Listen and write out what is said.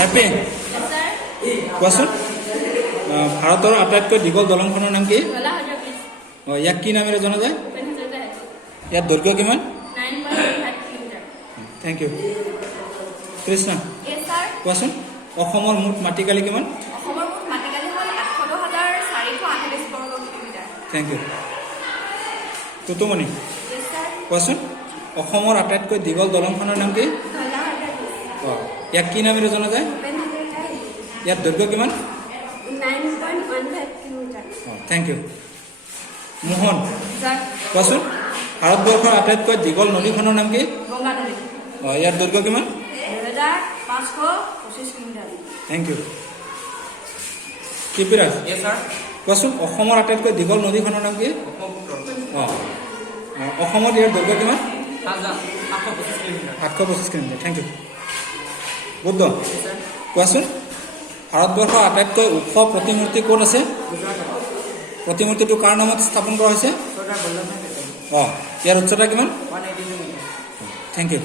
Happy কোৱাচোন ভাৰতৰ আটাইতকৈ দীঘল দলংখনৰ নাম কি? ইয়াক কি নামেৰে জনা যায়? ইয়াৰ দৈৰ্ঘ্য কিমান? Thank U. কৃষ্ণা কোৱাচোন অসমৰ মুঠ মাটিকালি কিমান? Thank U. টুটুমণি কোৱাচোন অসমৰ আটাইতকৈ দীঘল দলংখনৰ নাম কি? ইয়াক কি নামেৰে জনা যায়? ইয়াৰ দৈৰ্ঘ্য কিমান? Thank U. মোহন কোৱাচোন ভাৰতবৰ্ষৰ আটাইতকৈ দীঘল নদীখনৰ নাম কি? ইয়াৰ দৈৰ্ঘ্য কিমান? Thank U. কৃপিৰাজ কোৱাচোন অসমৰ আটাইতকৈ দীঘল নদীখনৰ নাম কি? অসমত ইয়াৰ দৈৰ্ঘ্য কিমান? 725 কিলোমিটাৰ। Thank U. বুদ্ধ কোৱাচোন ভাৰতবৰ্ষৰ আটাইতকৈ ওখ প্ৰতিমূৰ্তি ক'ত আছে? প্ৰতিমূৰ্তিটো কাৰ নামত স্থাপন কৰা হৈছে? ইয়াৰ উচ্চতা কিমান? Thank U.